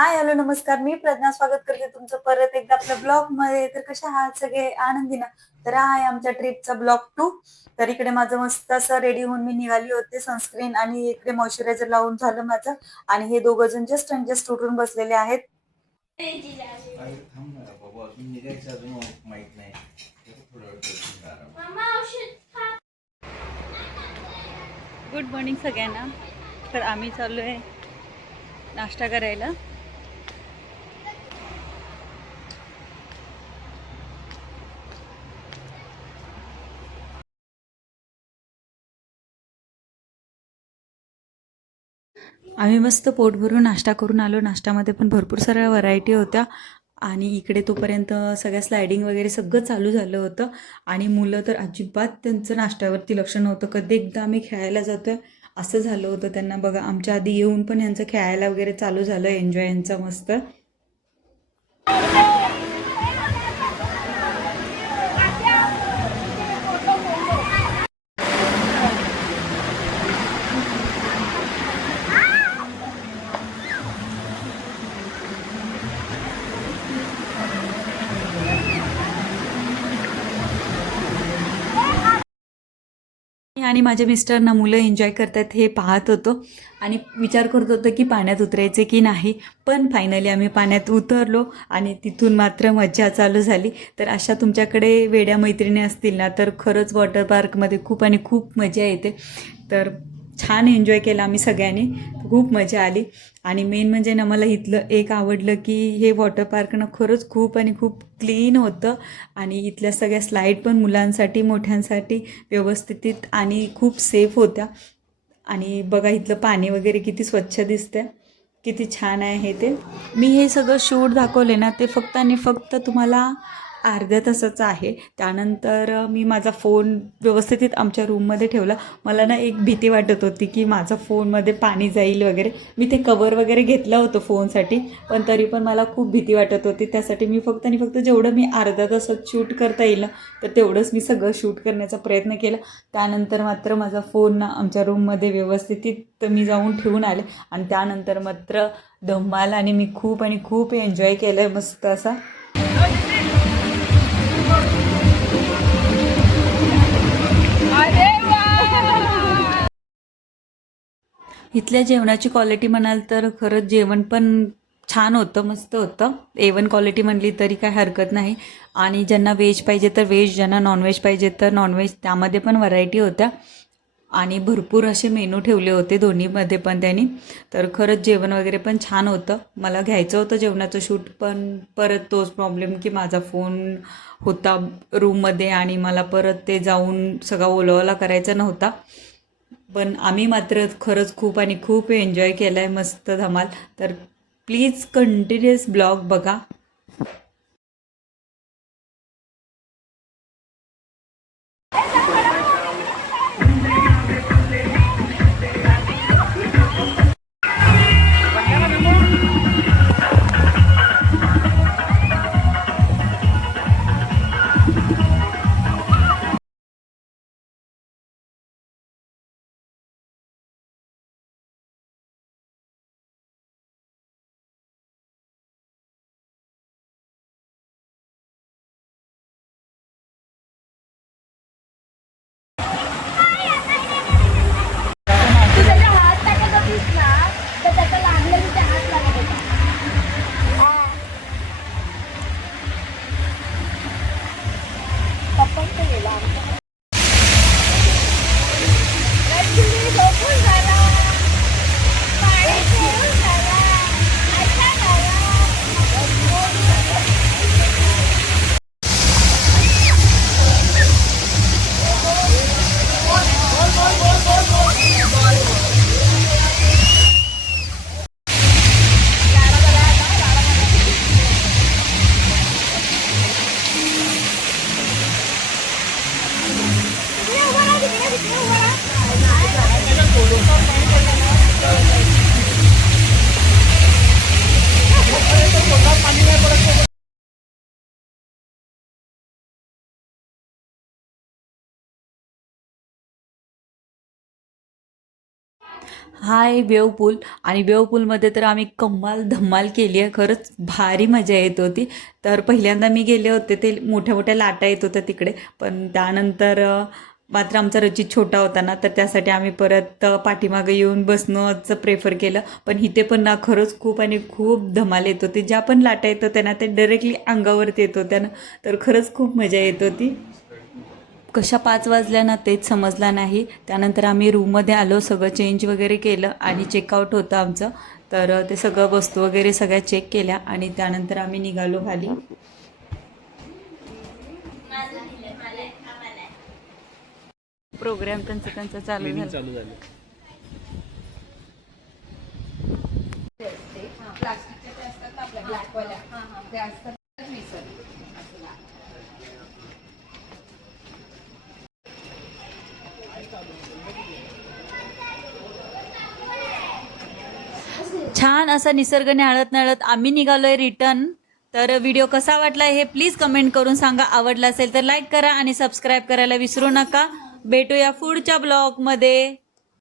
हाय, hello, नमस्कार. मी प्रज्ञा स्वागत करते तुमचं परत एकदा आपल्या ब्लॉगमध्ये. तर कशा आहात सगळे? आनंदी ना? तर हा आहे आमच्या ट्रिपचा ब्लॉग 2. तर इकडे माझं मस्त असं रेडी होऊन मी निघाली होते. सनस्क्रीन आणि इकडे मॉइश्चरायझर लावून झालं माझं. आणि हे दोघं जण जस्ट अँड जस्ट उठून बसलेले आहेत. अरे थांब ना बाबा, अजून निघायचं, अजून माहित नाही. थोडा वेळ बसून राहा. गुड मॉर्निंग सगळ्यांना. तर आम्ही चाललो आहे नाश्ता करायला. आम्ही मस्त पोट भरून नाश्ता करून आलो. नाश्त्यामध्ये पण भरपूर साऱ्या व्हरायटी होत्या. आणि इकडे तोपर्यंत सगळ्या स्लायडिंग वगैरे सगळं चालू झालं होतं. आणि मुलं तर अजिबात त्यांचं नाश्त्यावरती लक्ष नव्हतं. कधी एकदा आम्ही खेळायला जातोय असं झालं होतं त्यांना. बघा, आमच्या आधी येऊन पण यांचं खेळायला वगैरे चालू झालं, एन्जॉय यांचं मस्त. आणि माझे मिस्टर ना मुलं एन्जॉय करतात हे पाहत होतो आणि विचार करत होतो की पाण्यात उतरायचे की नाही. पण फायनली आम्ही पाण्यात उतरलो आणि तिथून मात्र मज्जा चालू झाली. तर अशा तुमच्याकडे वेड्या मैत्रिणी असतील ना, तर खरंच वॉटर पार्कमध्ये खूप आणि खूप मजा येते. तर छान एन्जॉय केला आम्ही सगळ्यांनी. खूप मजा आली. आणि मेन म्हणजे ना, मला इथलं एक आवडलं की हे वॉटर पार्क ना खरंच खूप आणि खूप क्लीन होतं. आणि इथल्या सगळ्या स्लाईड पण मुलांसाठी मोठ्यांसाठी व्यवस्थित आणि खूप सेफ होत्या. आणि बघा, इथलं पाणी वगैरे किती स्वच्छ दिसतंय, किती छान आहे हे. ते मी हे सगळं शूट दाखवले ना, ते फक्त आणि फक्त तुम्हाला अर्ध्या तासाचं आहे. त्यानंतर मी माझा फोन व्यवस्थित आमच्या रूममध्ये ठेवला. मला ना एक भीती वाटत होती की माझा फोनमध्ये पाणी जाईल वगैरे. मी ते कवर वगैरे घेतलं होतं फोनसाठी, पण तरी पण मला खूप भीती वाटत होती. त्यासाठी मी फक्त आणि फक्त जेवढं मी अर्ध्या तासात शूट करता येईल ना, तर तेवढंच मी सगळं शूट करण्याचा प्रयत्न केला. त्यानंतर मात्र माझा फोन ना आमच्या रूममध्ये व्यवस्थित मी जाऊन ठेवून आले. आणि त्यानंतर मात्र धमाल आणि मी खूप आणि खूप एन्जॉय केलं आहे मस्त असा. इथल्या जेवणाची क्वालिटी म्हणाल तर खरंच जेवण पण छान होतं, मस्त होतं. A1 क्वालिटी म्हणली तरी काय हरकत नाही. आणि ज्यांना व्हेज पाहिजे तर व्हेज, ज्यांना नॉनव्हेज पाहिजे तर नॉनव्हेज, त्यामध्ये पण व्हरायटी होत्या. आणि भरपूर असे मेनू ठेवले होते दोन्हीमध्ये पण त्यांनी. तर खरंच जेवण वगैरे पण छान होतं. मला घ्यायचं होतं जेवणाचं शूट, पण परत तोच प्रॉब्लेम की माझा फोन होता रूममध्ये आणि मला परत ते जाऊन सगळा ओलावाला करायचा नव्हता. पण आम्ही मात्र खरंच खूप आणि खूप एन्जॉय केला आहे, मस्त धमाल. तर प्लीज कंटिन्युअस ब्लॉग बघा. हा आहे वेव पूल आणि वेव पूलमध्ये तर आम्ही कमाल धमाल केली आहे. खरंच भारी मजा येत होती. तर पहिल्यांदा मी गेले होते ते मोठ्या मोठ्या लाटा येत होत्या तिकडे, पण त्यानंतर मात्र आमचा रचित छोटा होता ना, तर त्यासाठी आम्ही परत पाठीमागे येऊन बसणंच प्रेफर केलं. पण इथे पण ना खरंच खूप आणि खूप धमाल येत होती. ज्या पण लाटा येत होत्या ना, ते डायरेक्टली अंगावरती येत होत्या ना, तर खरंच खूप मजा येत होती. कशा 5 वाजल्या ना तेच समजला नाही. त्यानंतर आम्ही रूममध्ये आलो, सगळं चेंज वगैरे केलं आणि चेकआउट होतं आमचं. तर ते सगळं वस्तू वगैरे सगळ्या चेक केल्या आणि त्यानंतर आम्ही निघालो खाली. प्रोग्राम त्यांचा चालू झाला. छान असा निसर्ग न्याहाळत न्याहाळत आम्ही निघालोय रिटर्न. तर व्हिडिओ कसा वाटला हे प्लीज कमेंट करून सांगा. आवडला असेल तर लाईक करा आणि सबस्क्राईब करायला विसरू नका. भेटूया पुढच्या ब्लॉगमध्ये.